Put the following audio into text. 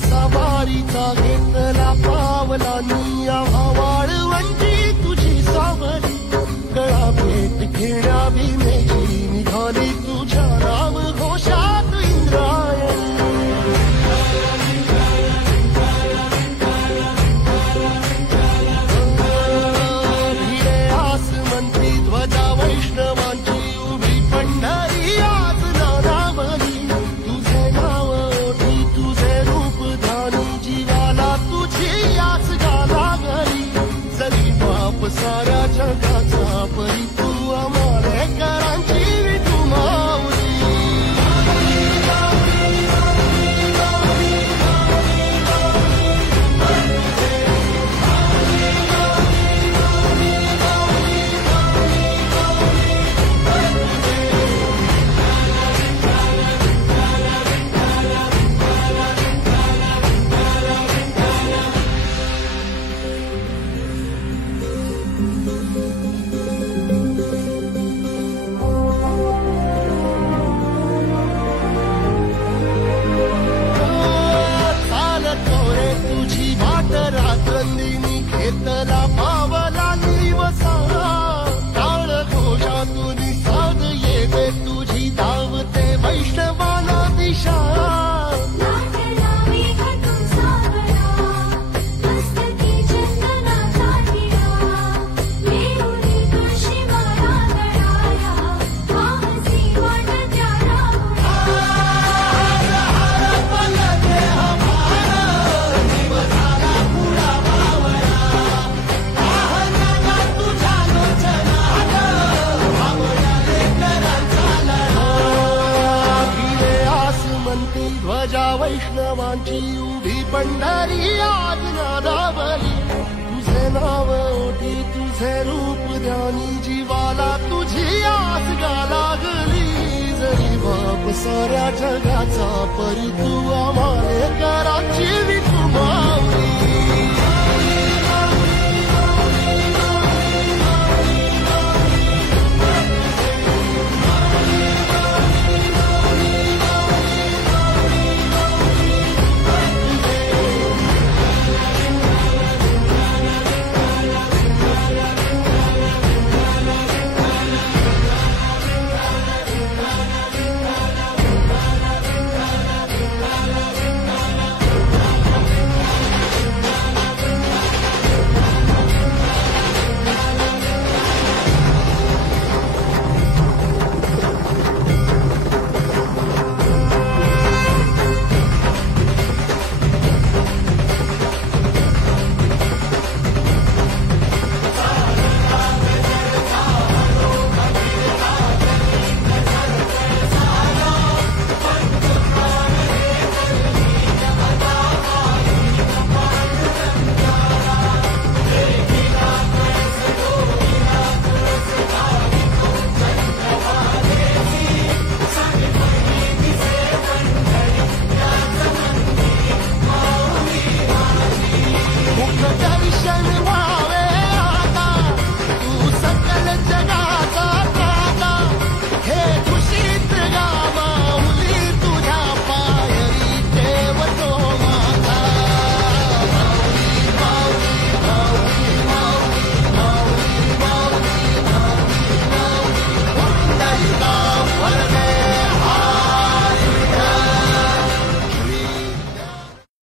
सवारीचा घेतला पावलांनी वाळवंटी तुझी सावली गळा भेट घेण्या भीमेची निघाली तुझ्या नाम घोषात इंद्रायणी भिडे आसमंती ध्वजा वैष्णवांची उभी पंढरी आज नानावली तुझे नाव ओठी तुझे रूप जीवाला तुझी आस गाला गली जरी बाप साऱ्या जगाचा परी तू आमालेकरांची विठू माऊली घेतला पावला निवसा टाळ घोषातून साध येते तुझी धावते वैष्णवाला दिशा ध्वजा वैष्णवांची उभी पंढरी आज नादावली तुझे नाव ओठी तुझे रूप ध्यानी जीवाला तुझी आस गाला गली जरी बाप साऱ्या जगाचा परी तू आमालेकरांची विठू